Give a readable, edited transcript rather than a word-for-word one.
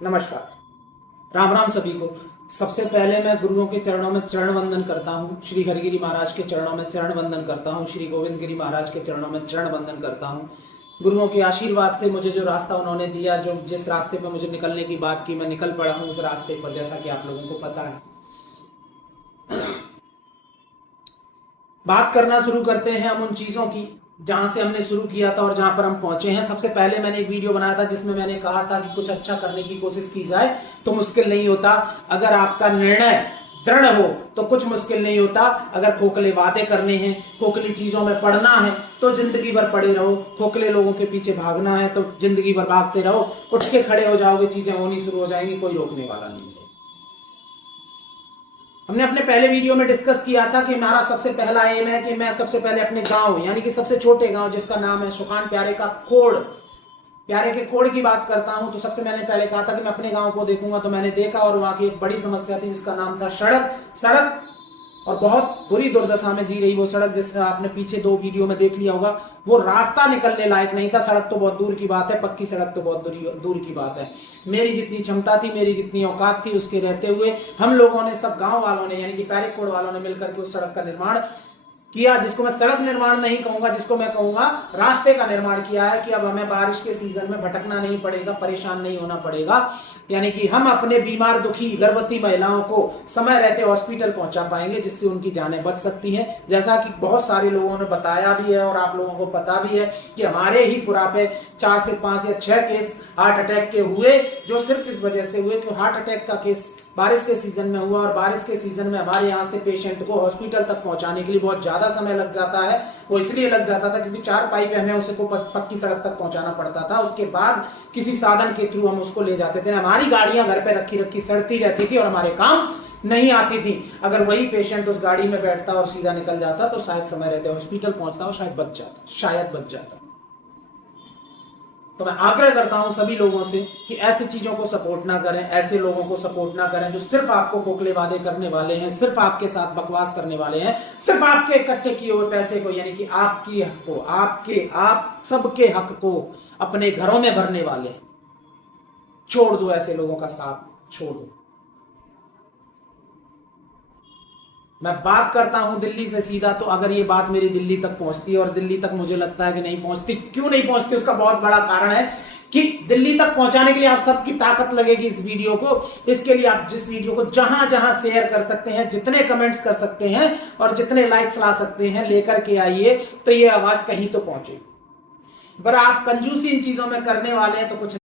नमस्कार। राम राम सभी को। सबसे पहले मैं गुरुओं के चरणों में चरण वंदन करता हूँ। श्री हरिगिरी महाराज के चरणों में चरण वंदन करता हूँ। श्री गोविंद गिरी महाराज के चरणों में चरण वंदन करता हूँ। गुरुओं के आशीर्वाद से मुझे जो रास्ता उन्होंने दिया, जो जिस रास्ते पर मुझे निकलने की बात की, मैं निकल पड़ा हूँ उस रास्ते पर, जैसा कि आप लोगों को पता है। बात करना शुरू करते हैं हम उन चीजों की जहां से हमने शुरू किया था और जहां पर हम पहुंचे हैं। सबसे पहले मैंने एक वीडियो बनाया था जिसमें मैंने कहा था कि कुछ अच्छा करने की कोशिश की जाए तो मुश्किल नहीं होता। अगर आपका निर्णय दृढ़ हो तो कुछ मुश्किल नहीं होता। अगर खोखले वादे करने हैं, खोखली चीजों में पड़ना है तो जिंदगी भर पड़े रहो। खोखले लोगों के पीछे भागना है तो जिंदगी भर भागते रहो। उठ के खड़े हो जाओगे, चीजें होनी शुरू हो जाएंगी, कोई रोकने वाला नहीं है। हमने अपने पहले वीडियो में डिस्कस किया था कि हमारा सबसे पहला एम है कि मैं सबसे पहले अपने गांव, यानी कि सबसे छोटे गांव जिसका नाम है सुखान प्यारे का खोड़, प्यारे के खोड़ की बात करता हूं तो सबसे मैंने पहले कहा था कि मैं अपने गांव को देखूंगा। तो मैंने देखा और वहां की एक बड़ी समस्या थी जिसका नाम था सड़क। और बहुत बुरी दुर्दशा में जी रही वो सड़क, जिसका आपने पीछे 2 वीडियो में देख लिया होगा। वो रास्ता निकलने लायक नहीं था। सड़क तो बहुत दूर की बात है, पक्की सड़क तो बहुत दूर की बात है। मेरी जितनी क्षमता थी, मेरी जितनी औकात थी, उसके रहते हुए हम लोगों ने, सब गांव वालों ने, यानी कि पैरेकोड़ वालों ने मिलकर के उस सड़क का निर्माण किया, जिसको मैं सड़क निर्माण नहीं कहूंगा, जिसको मैं कहूंगा रास्ते का निर्माण किया है। कि अब हमें बारिश के सीजन में भटकना नहीं पड़ेगा, परेशान नहीं होना पड़ेगा। यानी कि हम अपने बीमार दुखी गर्भवती महिलाओं को समय रहते हॉस्पिटल पहुंचा पाएंगे, जिससे उनकी जानें बच सकती हैं। जैसा कि बहुत सारे लोगों ने बताया भी है और आप लोगों को पता भी है कि हमारे ही पुराने 4 से 5 या 6 केस हार्ट अटैक के हुए, जो सिर्फ इस वजह से हुए कि हार्ट अटैक का केस बारिश के सीजन में हुआ। और बारिश के सीजन में हमारे यहाँ से पेशेंट को हॉस्पिटल तक पहुंचाने के लिए बहुत ज्यादा समय लग जाता है। वो इसलिए लग जाता था क्योंकि 4 पाइप हमें उसको पक्की सड़क तक पहुंचाना पड़ता था। उसके बाद किसी साधन के थ्रू हम उसको ले जाते थे। हमारी गाड़ियां घर पे रखी सड़ती रहती थी और हमारे काम नहीं आती थी। अगर वही पेशेंट उस गाड़ी में बैठता और सीधा निकल जाता तो शायद समय रहते हॉस्पिटल पहुंचता और शायद बच जाता। तो मैं आग्रह करता हूं सभी लोगों से कि ऐसी चीजों को सपोर्ट ना करें, ऐसे लोगों को सपोर्ट ना करें जो सिर्फ आपको खोखले वादे करने वाले हैं, सिर्फ आपके साथ बकवास करने वाले हैं, सिर्फ आपके इकट्ठे किए हुए पैसे को, यानी कि आपकी हक को, आप सबके हक को अपने घरों में भरने वाले हैं। छोड़ दो ऐसे लोगों का साथ, छोड़ दो। मैं बात करता हूं दिल्ली से सीधा, तो अगर ये बात मेरी दिल्ली तक पहुंचती है, और दिल्ली तक मुझे लगता है कि नहीं पहुंचती, क्यों नहीं पहुंचती उसका बहुत बड़ा कारण है कि दिल्ली तक पहुंचाने के लिए आप सबकी ताकत लगेगी इस वीडियो को। इसके लिए आप जिस वीडियो को जहां जहां शेयर कर सकते हैं, जितने कमेंट्स कर सकते हैं और जितने लाइक्स ला सकते हैं लेकर के आइए, तो ये आवाज कहीं तो पहुंचेगी। पर आप कंजूसी इन चीजों में करने वाले हैं तो कुछ